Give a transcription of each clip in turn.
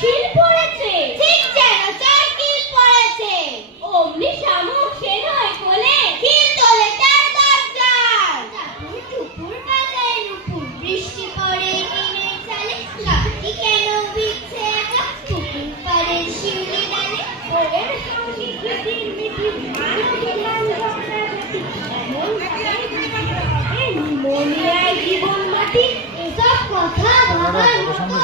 শিল পড়েছে, ঠিক যেন চারকিল পড়েছে। অমনি শামুক সে নয় কোলে, খিল তোলে তার দরজায়। টাপুর টুপুর বাজায় নুপুর, বৃষ্টি পড়ে টিনের চালে, গাছটি কেন ভিজছে একা পুকুর পাড়ের শিউলি ডালে। ওদের সঙ্গে কিটির মিটির মানবী গান ঝগড়াঝাটি, এমন ভাবে বৃষ্টি হবে নিমোনিয়ায় জীবন মাটি। এসব কথা ভাবার মতো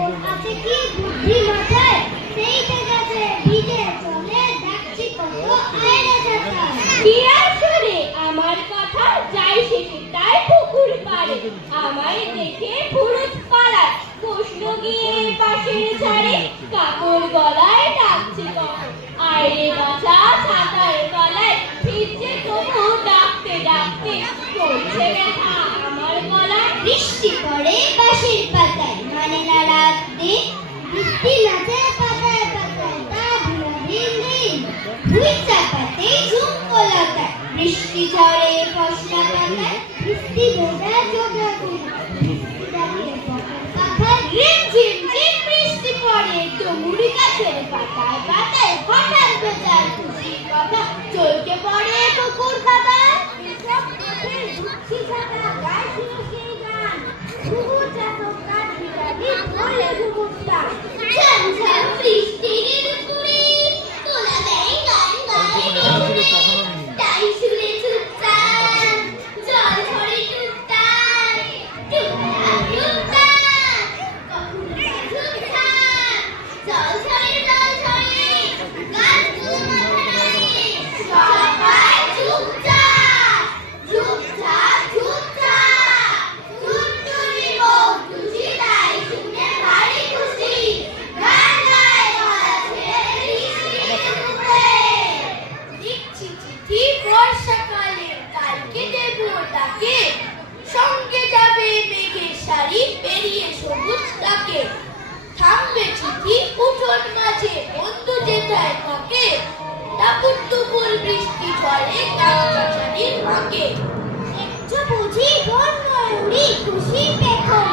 ওর আছে কি বুদ্ধি মাথায়? সেই জায়গাতে ভিজে চলে ডাকছি কত আয়না চাচা। কি আর শোনে আমার কথা, যাই শেষে তাই পুকুর পাড়ে, আমায় দেখে পুরুষ পালায়, বসলো গিয়ে পাশের ঝাড়ে, কাপড় গলায় ডাকছে তখন, আয়রে বাছা ছাতার গলায়, ভিজছে তবু ডাকতে ডাকতে করছে ব্যথা আমার গলায়। বৃষ্টি পড়ে বাঁশের পাতায়, মানে না রাত দিন, বৃষ্টি নাচে পাতায় পাতায়, তা ভুলা দিন দিন। ভুই চাপাতে ঝুমকো লাগায়, বৃষ্টি ঝরে ফসলা পাতায়, বৃষ্টি ভেজা চোখা পাখায় রিমঝিম ঝিম বৃষ্টি পড়ে ডুমুরি গাছের পাতায় পাতায়। হঠাৎ বেচার খুশির কথা চলকে পড়ে পুকুর খাতায়। এসব পথে ঢুকছি ছাতা, গাইছিল সেই গান, ঘুঘু চাতক কাঠ বিড়ালি বলে ঘুঘুটা। ঝমঝম বৃষ্টির দুপুরে তোলা দেয় গান গায় ডোরে, তাই শুনে চুপচাপ জল ঝরে টুকটাক টুকটাক টুকটাক। কখনো বা ঝুপঝাপ জল ঝরে গাছগুলো মাথা নাড়ে, সবাই চুপচাপ চুপচাপ চুপচাপ। টুনটুনি বউ খুশি, তাই শুনে ভারী খুশি, গান গায় গলা ছেড়ে বৃষ্টির উপরে। লিখছি চিঠি বর্ষাকালে, কালকে দেব তাকে, সঙ্গে যাবে মেঘের শাড়ি পেরিয়ে সবুজ তাকে। থামবে চিঠি উঠোন মাঝে, বন্ধু যেথায় থাকে, টাপুর টুপুর বৃষ্টি ঝরে কাকড়াছাড়ির ফাঁকে। একটু বুঝি বন ময়ূরী খুশি পেখম